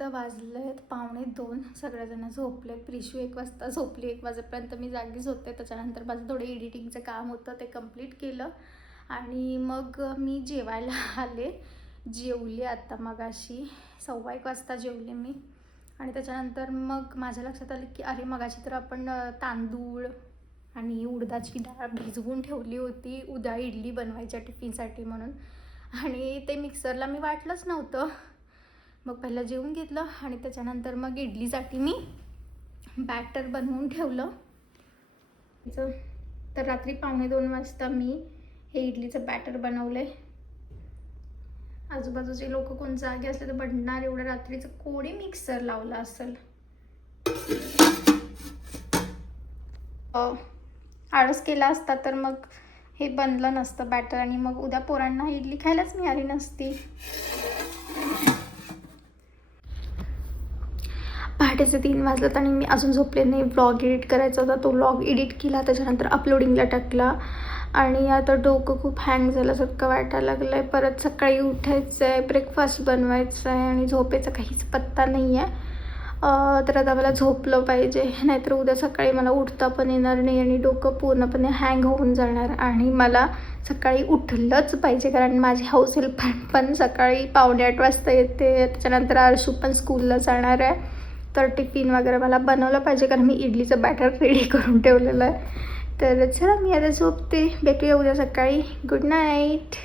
आता वाजलेत 1:45. सगळेजण झोपले. प्रिशू 1 वाजता झोपली. 1 वाजेपर्यंत मी जागीच होते. त्याच्यानंतर माझं थोडं एडिटिंगचं काम होतं, ते कंप्लीट केलं आणि मग मी जेवायला आले. जेवले आता मगाशी 1:15 वाजता जेवले मी. आणि त्याच्यानंतर मग माझ्या लक्षात आलं की अरे मगाशी तर आपण तांदूळ आणि उडदाची डाळ भिजवून ठेवली होती उद्या इडली बनवायच्या टिफिनसाठी म्हणून. आणि ते मिक्सरला मी वाटलंच नव्हतं. मग पहिलं जेवून घेतलं आणि त्याच्यानंतर मग इडलीसाठी मी बॅटर बनवून ठेवलं. तर रात्री 1:45 वाजता मी हे इडलीचं बॅटर बनवलं. आजूबाजूचे लोक कोण जागे असले तर बनणार एवढं रात्रीचं कोणी मिक्सर लावला असेल. आळस केला असता तर मग हे बनलं नसतं बॅटर आणि मग उद्या पोरांना इडली खायलाच मिळाली नसती. पहाटेचे 3 वाजलेत आणि मी अजून झोपले नाही. व्लॉग एडिट करायचा होता, तो व्लॉग एडिट केला, त्याच्यानंतर अपलोडिंगला टाकला आणि आता डोकं खूप हँग झाल्यासारखं वाटायला लागलं आहे. परत सकाळी उठायचं आहे, ब्रेकफास्ट बनवायचं आहे आणि झोपेचा काहीच पत्ता नाही आहे. तर आता मला झोपलं पाहिजे, नाहीतर उद्या सकाळी मला उठता पण येणार नाही आणि डोकं पूर्णपणे हँग होऊन जाणार. आणि मला सकाळी उठलंच पाहिजे कारण माझी हाऊस हेल्प पण सकाळी 7:45 वाजता येते. त्याच्यानंतर आरशू पण स्कूलला जाणार आहे, तर टिफिन वगैरे मला बनवलं पाहिजे कारण मी इडलीचं बॅटर रेडी करून ठेवलेलं आहे. तर चला मी आता झोपते, भेटूया उद्या सकाळी. Good night.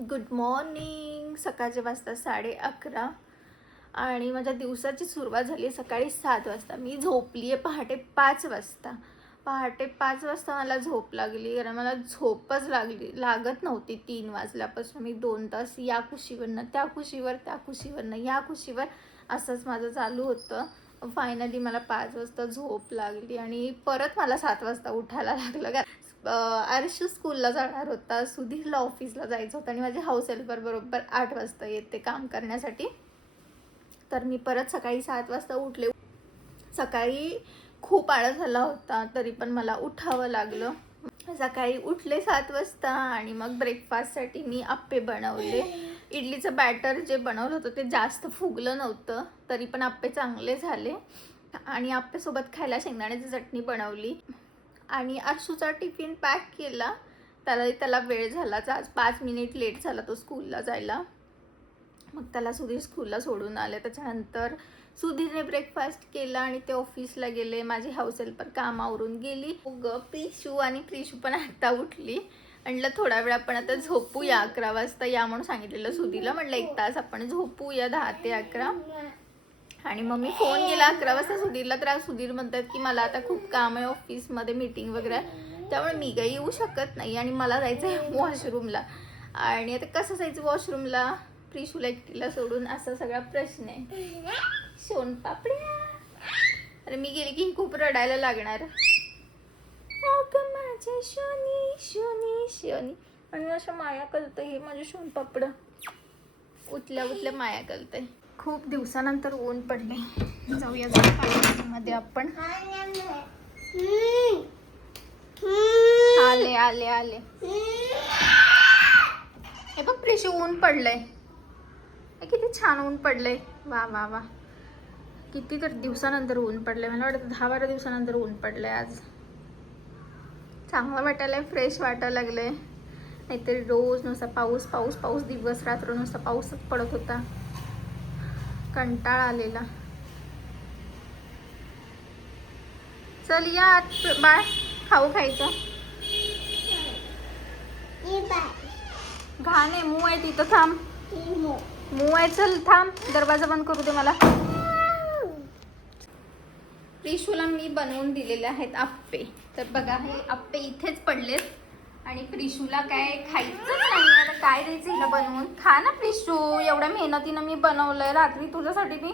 Good morning. सकाळचे वाजता 11:30 आणि माझ्या दिवसाची सुरुवात झाली सकाळी 7 वाजता. मी झोपली आहे पहाटे 5 वाजता. पहाटे 5 वाजता मला झोप लागली कारण मला झोपच लागत नव्हती. 3 वाजल्यापासून मी 2 तास या कुशीवरनं त्या कुशीवर, त्या कुशीवरनं या कुशीवर असंच माझं चालू होतं. फायनली मला 5 वाजता झोप लागली आणि परत मला 7 वाजता उठायला लागलं कारण आरशू स्कूलला जाणार होता, सुधीरला ऑफिसला जायचं होतं आणि माझे हाऊस हेल्पर बरोबर 8 वाजता येते काम करण्यासाठी. तर मी परत सकाळी 7 वाजता उठले. सकाळी खूप आळस झाला होता तरी पण मला उठावं लागलं. सकाळी उठले 7 वाजता आणि मग ब्रेकफास्टसाठी मी आप्पे बनवले. इडलीचं बॅटर जे बनवलं होतं ते जास्त फुगलं नव्हतं, तरी पण आप्पे चांगले झाले. आणि आप्पेसोबत खायला शेंगदाण्याची चटणी बनवली आणि आरशूचा टिफिन पॅक केला. त्याला वेळ झालाच, आज 5 मिनिट लेट झाला तो स्कूलला जायला. मग त्याला सुधीर स्कूलला सोडून आले. त्याच्यानंतर सुधीरने ब्रेकफास्ट केला आणि ते ऑफिसला गेले. माझी हाऊस हेल्पर कामावरून गेली. मग प्रिशू पण आता उठली. म्हटलं थोडा वेळ आपण आता झोपूया, 11 वाजता या म्हणून सांगितलेलं सुधीरला. म्हटलं 1 तास आपण झोपूया 10 ते 11. आणि मग मी फोन केला 11 वाजता सुधीरला. तर सुधीर म्हणतात की मला आता खूप काम आहे ऑफिसमध्ये, मीटिंग वगैरे, त्यामुळे मी काही येऊ शकत नाही आणि मला जायचं आहे वॉशरूमला. आणि आता कसं जायचं वॉशरूमला प्रिशूला एकटीला सोडून, असा सगळा प्रश्न आहे. सोनपापड्या. अरे मी गेली की खूप रडायला लागणार. माझे शोनी शोनी शोनी. आणि अशा माया कळतं हे माझे सोनपापड. उठल्या उठल्या माया कळतंय. खूप दिवसानंतर ऊन पडले. जाऊया मध्ये आपण. आले आले आले. हे बघ प्रिशू, ऊन पडलंय. किती छान ऊन पडलंय. वा वा वा. किती तर दिवसानंतर ऊन पडलंय. मला वाटतं 10-12 दिवसानंतर ऊन पडलंय आज. चांगलं वाटायलंय, फ्रेश वाटायला लागलंय. नाहीतरी रोज नुसता पाऊस पाऊस पाऊस, दिवस रात्र नुसता पाऊसच पडत होता. कंटाळा आलेला. चल या बाळ, खाऊ खायचं. घाण आहे, मूव आहे तिथं. थांब, मूव आहे. चल थांब, दरवाजा बंद करू दे मला. प्रिशूला मी बनवून दिलेले आहेत आप्पे. तर बघा हे आप्पे इथेच पडलेत आणि प्रिशूला काय खायचंच नाही. आता काय द्यायचं हिला बनवून? खा ना प्रिशू, एवढ्या मेहनतीनं मी बनवलंय. रात्री तुझ्यासाठी मी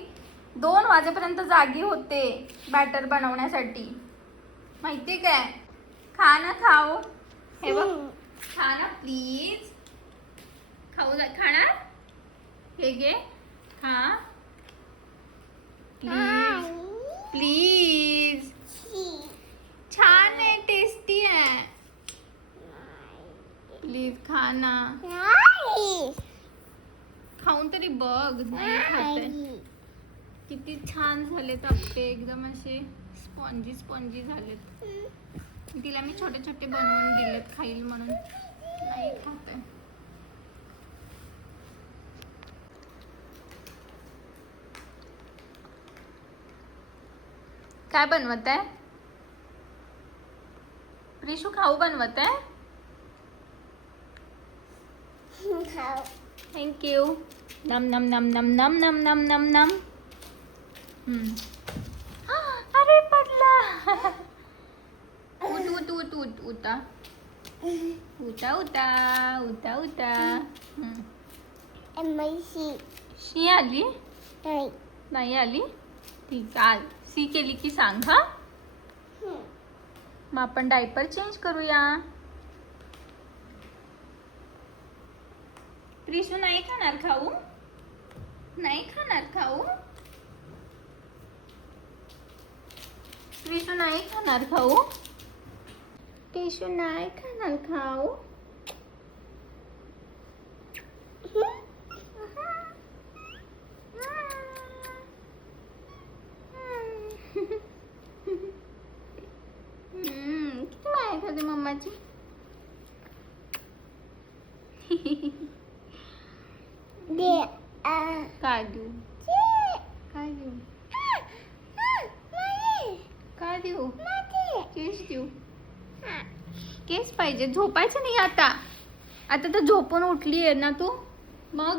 2 वाजेपर्यंत जागी होते बॅटर बनवण्यासाठी, माहिती काय? खा ना, खाऊ. हे बघ, खा ना प्लीज. खाऊ खाणार? हे घे, खा प्लीज प्लीज. छान आहे, टेस्टी आहे. प्लीज खा ना. खाऊन तरी बघ. नाही खाते. किती छान झालेत आप्पे, एकदम असे स्पॉन्जी स्पॉन्जी झालेत. तिला मी छोटे छोटे बनवून दिलेत खाईल म्हणून, नाही खाते. काय बनवत आहे प्रिशू? खाऊ बनवत आहे? थँक्यू. नम नम नम नम नम नम नम नम नम. अरे पडला. उठ उठ उठ उठ उठा उठा उठा उठा उठा. शी आली? नाही आली? ठीक आहे. सी केली की सांग. हा, मग आपण डायपर चेंज करूया. प्रिशू नाही खाणार खाऊ? नाही खाणार खाऊ? प्रिशू नाही खाणार खाऊ? प्रिशू नाही खाणार खाऊ? किती माहित होती मम्माची. काय देऊ? काय देऊ? काय देऊ? केस देऊ? केस पाहिजे. झोपायचं नाही आता. आता तर झोपून उठली आहे ना तू. मग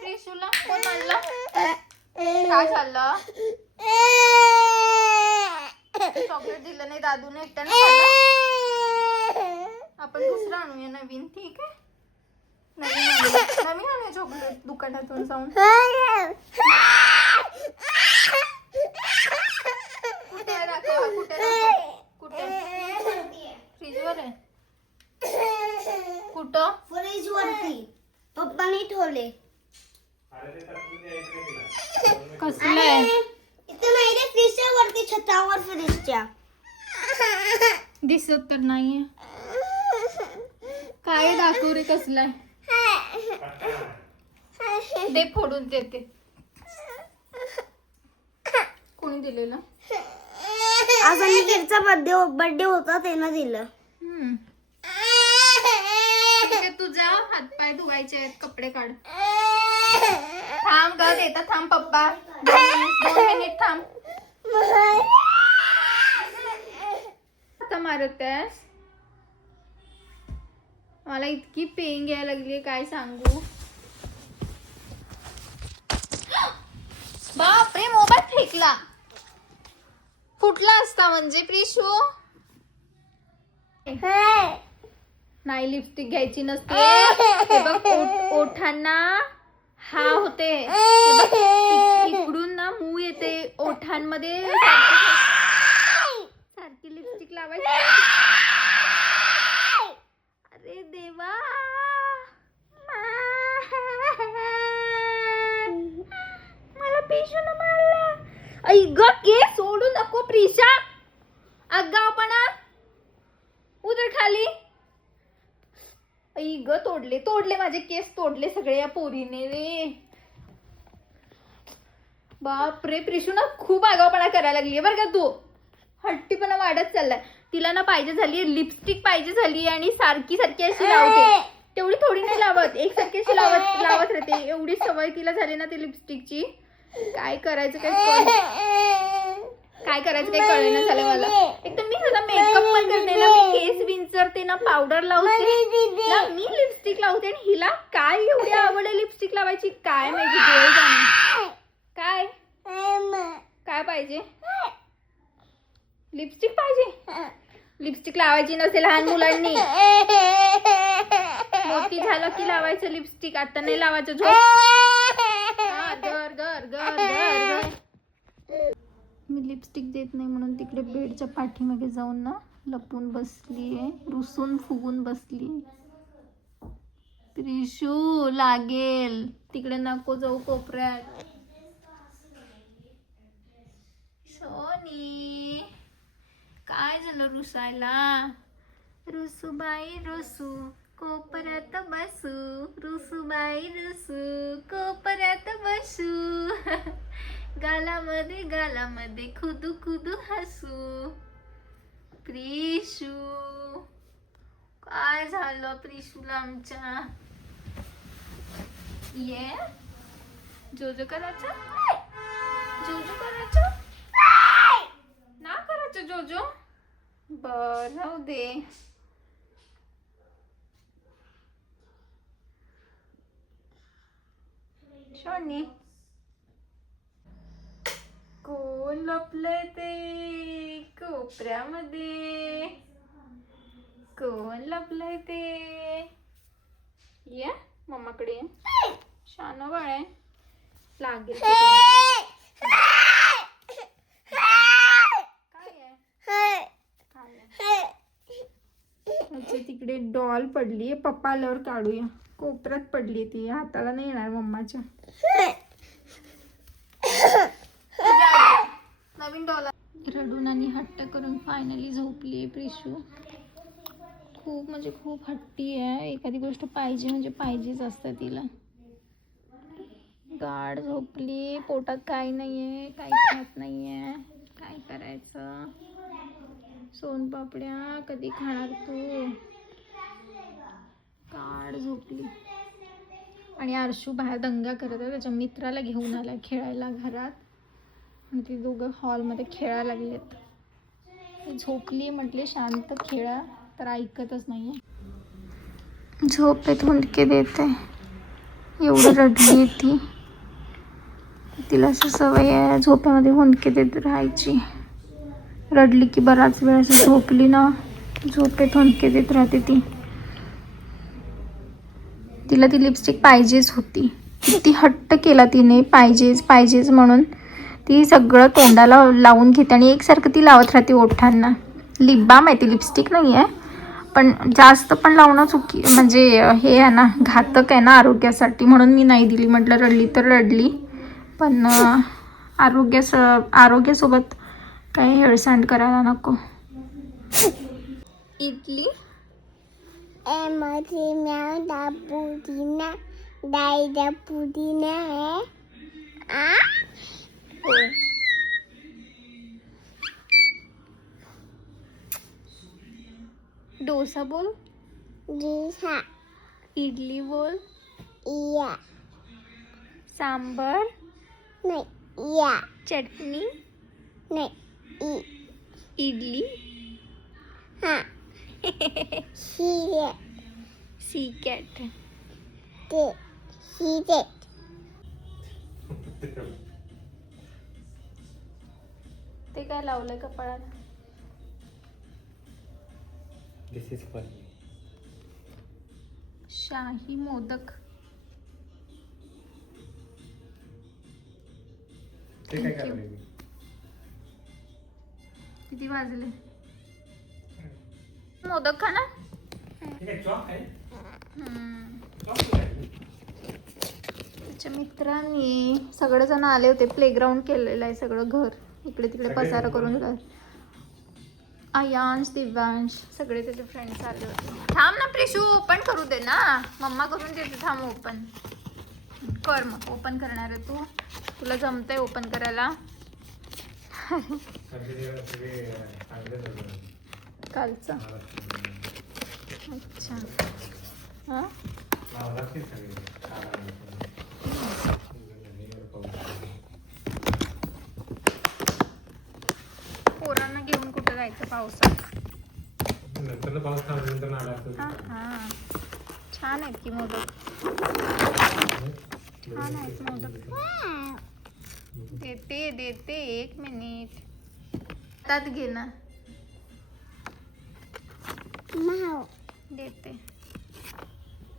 प्रिशूला कोण आणलं? काय चाललं? चॉकलेट दिलं नाही दादूने, एकट्याने खाल्लं. आपण दुसरं आणूया नवीन. ठीक आहे, नवीन आणूया चॉकलेट दुकानातून जाऊन. कुठे आहे दाखवा? कुठे फ्रीजवर आहे? कुठं? फ्रीजवरती पप्पानी ठेवले. कसलं आहे? इथं नाही रे, फ्रीजच्या वरती छतावर फ्रीजच्या. दिसत तर नाहीये. काय दाखव रे, कसलं आहे? दे फोडून देते. कोणी दिलेलं? आज अनिकेतचा बर्थडे होता, त्यानं दिलं. तुझा हातपाय धुवायचे आहेत, कपडे काढ. थांब ग, देता थांब पप्पा. 2 मिनिट थांब. आता मारत आहेस? मला इतकी पेन घ्यायला लागली, काय सांगू. बापरे, मोबाईल फेकला. फुटला असता म्हणजे प्रिशू. नाही, लिपस्टिक घ्यायची नसते. हे बघ, ओठांना हा होते. हे बघ, इकडून ना मू येते ओठांमध्ये. सारखी लिपस्टिक लावायची. अरे देवा, मला प्रिशूने मारला. आई ग, केस सोडू नको प्रिशा. आगाऊपणा. उतर खाली. आई ग, तोडले माझे केस, तोडले सगळे या पोरीने रे. बाप रे, प्रिशू ना खूप आगाऊपणा करायला लागली बरं का तू. हट्टीपणा वाढत चाललाय. तिला ना पाहिजे झाली लिपस्टिक, पाहिजे झाली, आणि सारखी अशी लावते. तेवढी थोडी नाही लावत, एकसारखी अशी लावत राहते. एवढी सवय तिला झाली ना ती लिपस्टिकची. काय करायचं काय कळेना झालं मला. एक तर मी सगळा मेकअप पण करते ना, मी केस विंचरते ना, पावडर लावते ना, मी लिपस्टिक लावते, आणि हिला काय एवढी आवड आहे लिपस्टिक लावायची, काय माहिती. देव जाणे. काय पाहिजे? लिपस्टिक पाहिजे? लिपस्टिक लावायची नसते लहान मुलांनी. मोठी झालं की लावायचं लिपस्टिक, आता नाही लावायचं. झोप. हा, गर गर गर गर गर. मी लिपस्टिक देत नाही म्हणून तिकडे बेडच्या पाठीमागे जाऊन ना लपून बसलीये, रुसून फुगून बसली. त्रिशू लागेल तिकडे, नको जाऊ कोपऱ्यात. सोनी काय झालं रुसायला? रुसूबाई रुसू कोपऱ्यात बसू, रुसूबाई रुसू कोपऱ्यात बसू. गालामध्ये गालामध्ये खुदू खुदू हसू. प्रिशू काय झालं प्रिशूला आमच्या? ये जोजो करायचं, जोजो करायचं ना, करायचं जोजो. बर राहू दे. शोनी कोण लपलंय ते कोपऱ्यामध्ये? कोण लपलंय ते? ये मम्माकडे ये. शान बाळ आहे, लागेल. अच्छा तिकडे डॉल पडली, पप्पा आल्यावर काढूया. कोपऱ्यात पडली ती, हाताला नाही येणार मम्माच्या. नवीन डॉल. रडून आणि हट्ट करून फायनली झोपली प्रिशू. खूप म्हणजे खूप हट्टी आहे, एखादी गोष्ट पाहिजे म्हणजे पाहिजेच असतं तिला. गाढ झोपली, पोटात काही नाहीये, काही खात नाहीये. काय करायचं? सोनपापड्या कधी खाणार तू? गाढ झोपली. आणि आरशू बाहेर दंगा करत आहे, त्याच्या मित्राला घेऊन आला खेळायला घरात. आणि ती दोघं हॉलमध्ये खेळायला लागलेत. झोपली, म्हटले शांत खेळा, तर ऐकतच नाहीये. झोपेत हुंदके देते. एवढं रडली ती, तिला असं सवय आहे झोपेमध्ये हुंदके देत राहायची. रडली की बराच वेळ असं झोपली ना, झोपेत हुंदके देत राहते ती. तिला ती लिपस्टिक पाहिजेच होती. किती हट्ट केला तिने, पाहिजेच पाहिजेच म्हणून. ती सगळं तोंडाला लावून घेते आणि एकसारखं ती लावत राहते ओठांना. लिप बाम आहे ती, लिपस्टिक नाही आहे. पण जास्त पण लावणं चुकी, म्हणजे हे आहे ना, घातक आहे ना आरोग्यासाठी. म्हणून मी नाही दिली. म्हटलं रडली तर रडली, पण आरोग्यासोबत काही हेळसांड करायला नको. इडली मध्ये म्यावदा पुदिना डायदा पुदिना है. डोसा बोल. डोसा. इडली बोल. या. सांबर नाही या. चटणी नाही इडली. हा. शी सीकॅट. ते शी ते काय लावलंय कपाळाला? दिस इज फन. शाही मोदक. ते काय करायचं? किती वाजले? मोदक खा ना. ठीक आहे, चॉक आहे. त्याच्या मित्रांनी सगळेजण आले होते. प्लेग्राऊंड केलेलं आहे सगळं, घर इकडे तिकडे पसारा करून घर. आयांश, दिव्यांश सगळे त्याचे फ्रेंड्स आले होते. थांब ना प्रिशू, ओपन करू दे ना. मम्मा करून देते, थांब. ओपन कर. मग ओपन करणार आहे तू? तुला जमतंय ओपन करायला? कालचं. अच्छा. हां पोरांना घेऊन कुठं जायचं पावसात? नंतर पाऊस थांबल्यानंतर नाला असतो. हां छान आहेत की मोदक. छान आहेत मोदक. देते 1 मिनिट. त्यात घे ना. माव. देते,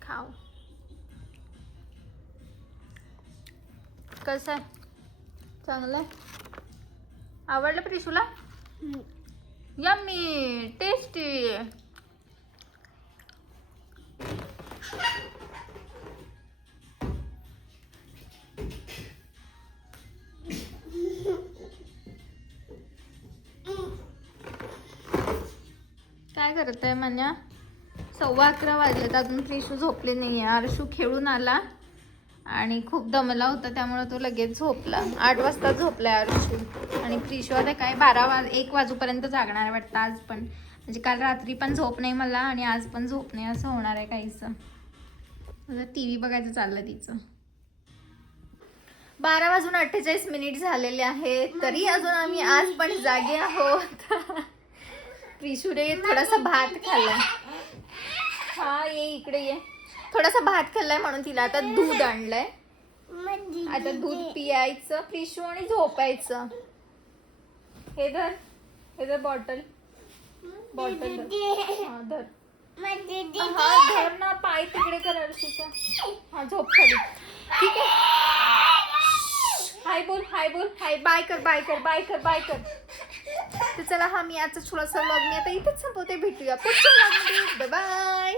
खाऊ. कसं आहे? चांगलं आहे? आवडलं प्रिशूला? Yummy, tasty. काय करताय मान्या? 11:15 वाजलेत, अजून प्रिशू झोपले नाही आहे. आरशू खेळून आला आणि खूप दमला होता, त्यामुळे तो लगेच झोपला. 8 वाजता झोपलाय आरशू. आणि प्रिशू आता काय 1 वाजूपर्यंत जागणार आहे वाटतं आज पण. म्हणजे काल रात्री पण झोप नाही मला आणि आज पण झोप नाही, असं होणार आहे काहीसं. आता टी व्ही बघायचं चाललं तिचं. 12:48 झालेले आहेत, तरी अजून आम्ही आज पण जागे आहोत. प्रिशूने थोडासा भात खाल्लाय. हा ये इकडे ये. थोडासा भात खाल्लाय म्हणून तिला आता दूध आणलंय. आता दूध पियायचं प्रिशू आणि झोपायचं. हे धर बॉटल धर. हा धर. हा धर ना, पाय तिकडे कर अर्शीचा. हा झोप खाली. ठीक आहे. हाय बोल, हाय. बाय कर. तर चला, हा मी आजचा छोटासा व्लॉग मी आता इथेच संपवते. भेटूया पुढच्या व्लॉगमध्ये. बाय.